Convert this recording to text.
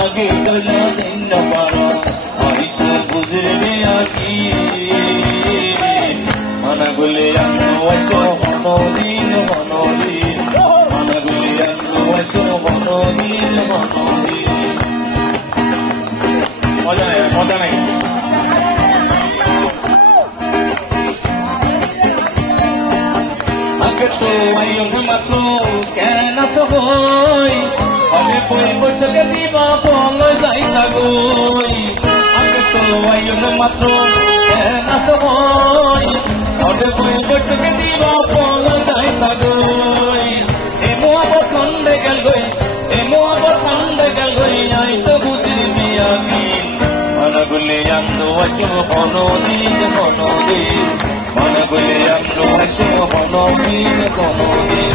আগে ডলা দিন পারা হয়তো বুঝবে আকি মনগুলি আঙ্গু ওসো মনোদিন মনোদিন মনগুলি আঙ্গু ওসো মনোদিন মনোদিন মজা নাই আগে তো আয়ুন মাত্র কেন সহই আমি বই বসকে দিবা বল যাই তাগই আগে তো আয়ুন মাত্র কেন সহই আমি বই বসকে দিবা বল যাই তাগই এ মোহাবত খন্ডে গেল গই এ মোহাবত খন্ডে গেল গই আই তো বুঝবি আমি মনগুলি আন্দো আসো মনোদিন মনোদিন মনগুলি আন্দো আসো মনোদিন মনোদিন